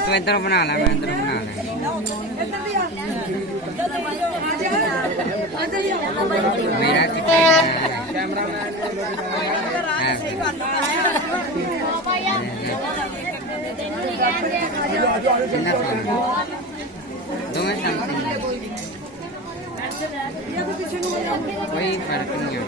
तू इधर बना ला, मैं इधर बना ला। मेरा दोनों समथिंग कोई फर्क नहीं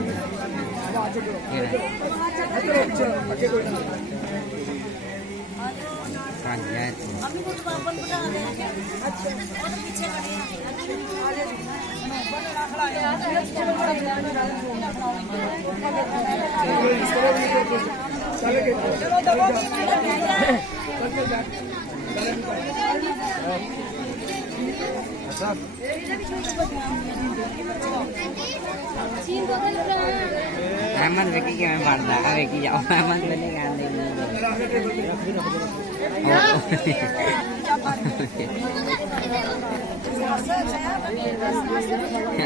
Ahmad Vicky के मैं पढ़ता है Vicky जाओ Ahmad बोले गान देंगे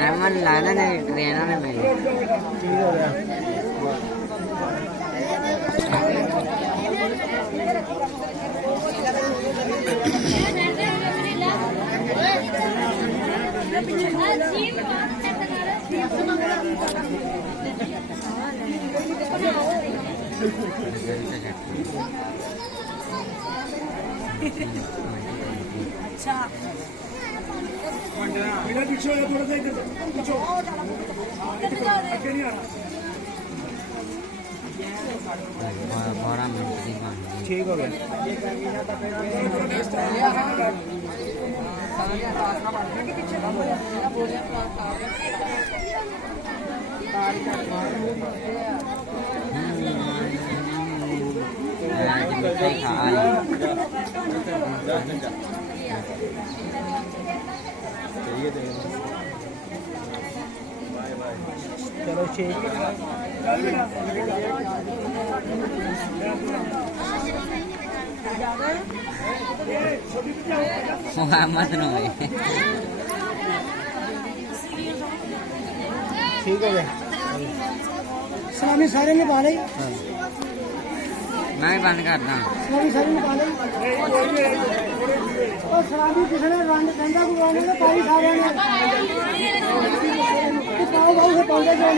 Ahmad लाना नहीं ट्रेनर ने मेरे ठीक हो गया चलो ठीक मोहम्मद नोए ठीक हो गया सलामी सारे ने पा ली मैं भी बंद करता सलामी सारे ने पा ली और सलामी किसने रंग ठंडा बुलाने ने पाई सारे ने तो पाओ भाव से पौंदे जाओ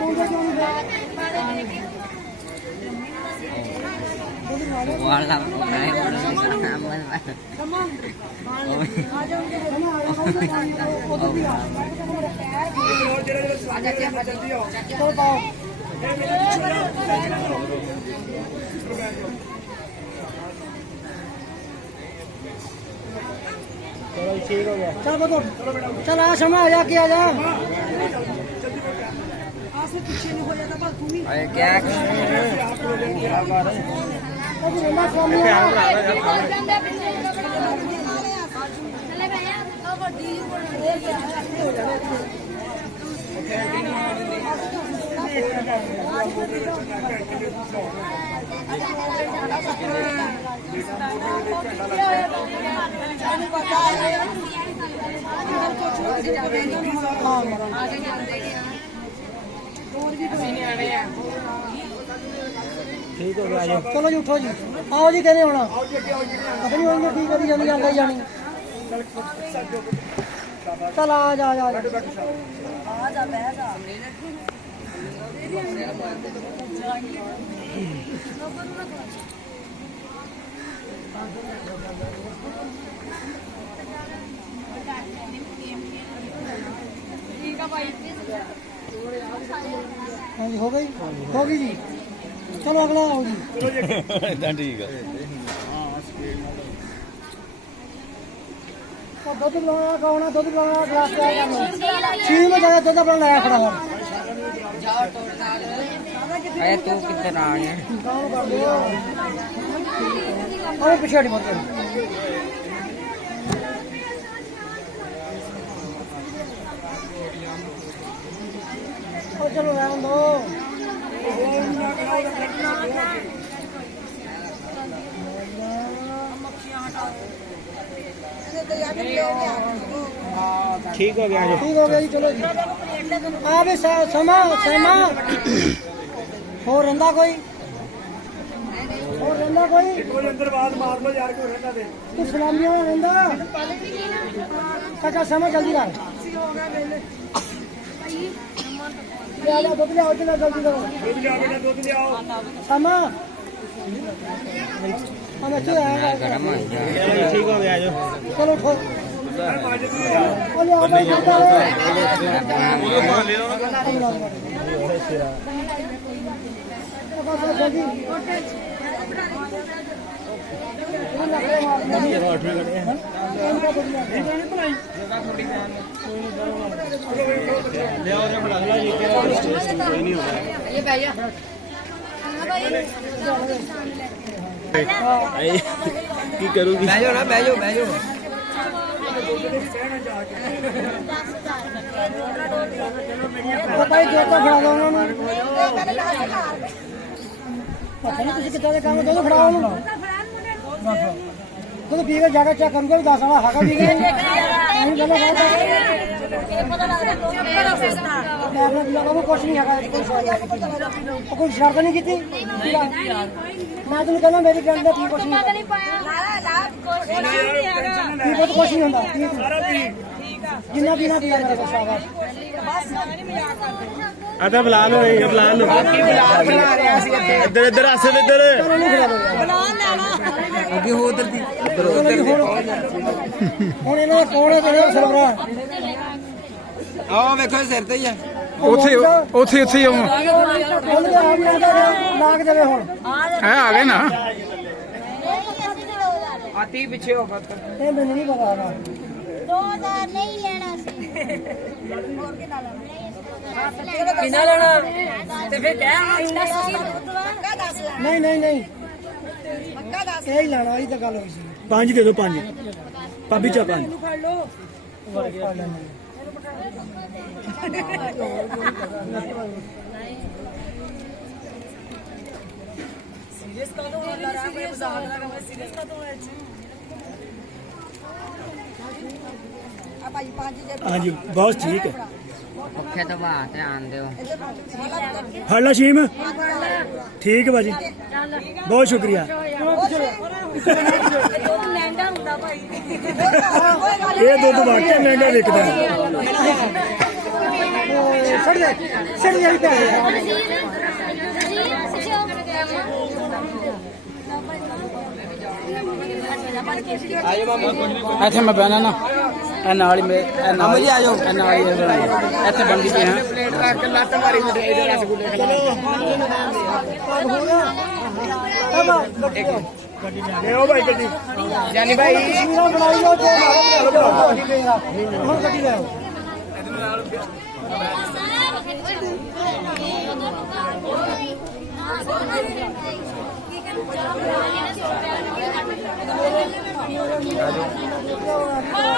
पौंदे जाओ वाला नहीं बोल ठीक हो गया चल बतो चल आ समय आ जा के आ जा अरे क्या ठीक हो गया चलो जी उठो जी आओ जी कहने होना अपनी होनी ठीक करी जानी आंदा ही जानी चल आ जा आ जा हाँ जी हो गई जी चलो अगला आओ जी ठीक है दुध पिलाना खाना दुध पिलाना गिलास तैयार करना छीन में जाना दुध अपना लाया खड़ा अरे तू किधर आ गया काम कर दो अरे पीछे हट मत ओ चलो रहने दो ठीक हो गया जी चलो जी आ भी समा समा हो रंदा कोई अंदर बात मार लो यार को रहना दे तू सलामियां रंदा काका समा जल्दी कर ले आ दुध ले आओ जल्दी करो दुध ले आओ बेटा दुध ले आओ समा हम अच्छे आएगा गरम हो गया ठीक हो गया जो चलो उठो की करूँगी बैठो ना बैठो भाई जो तो फड़ा दो उन्होंने पता नहीं किसी कितना काम है तो फड़ा उन्होंने तो बीगर जाकर चेक करूंगा 10 वाला हाका बीगर नहीं चलो मैं कुछ नहीं हाका कोई शरारत नहीं की थी मैं तुम कहना मेरी फ्रेंड ने ठीक कुछ नहीं तो कुछ नहीं होता जिन्ना पीना पिया मेरे को शाबाश आता बुला लो इधर इधर आसे इधर अगे हो उधर दी ਹੁਣ ਇਹਨਾਂ ਦਾ ਕੌਣ ਹੈ ਜਿਹੜਾ ਸਰਵਰਾ आओ देखो सिर ते ही है ਉੱਥੇ ਹੀ ਆਉਂ ਉਹਨੇ ਆਪ ਨਾ ਲਾਗ ਦੇਵੇ ਹੁਣ ਆ ਗਏ ਨਾ आती पीछे हो मत ਇਹ ਮੈਨੂੰ ਨਹੀਂ ਪਤਾ ਹੈਗਾ 2000 नहीं लेना सी और कितना ਲੈਣਾ ते फिर क्या इतना सस्ता पक्का 10 लाख ਨਹੀਂ पक्का 10 ਇਹ ਹੀ ਲੈਣਾ ਇਹ ਤਾਂ ਗੱਲ ਹੋਈ ਸੀ 5 ਦੇ ਦਿਓ 5 ਭਾਬੀ ਚਾ 5 सीरियस का तो लड़ा मैं मजाक ना कर सीरियस का तो है अब आई 5 जब हाँ जी बहुत ठीक है औखे तो बात ध्यान दो फड़ ला शीम ठीक है भाजी बहुत शुक्रिया महंगा होता भाई ये दुध वाकई महंगा बिकता है सड़ जाए ਇੱਥੇ ਮੈਂ ਬਹਿਣਾ ਨਾ ਇਹ ਨਾਲ ਹੀ ਇਹ ਨਾਲ ਹੀ ਆ ਜਾਓ ਇਹ ਨਾਲ ਹੀ ਇੱਥੇ ਬੰਦੀ ਪਈ ਹਾਂ ਪਲੇਟ ਰੱਖ ਕੇ ਲੱਤ ਮਾਰੀ ਮੁੰਡੇ ਇਹਦੇ ਰਸਗੁੱਲੇ ਲਿਓ ਭਾਈ ਗੱਡੀ ਜਾਨੀ ਭਾਈ ਤਸਵੀਰਾਂ ਬਣਾਈ ਲਓ ਜੋ ਹੁਣ ਗੱਡੀ ਲੈ ਆਓ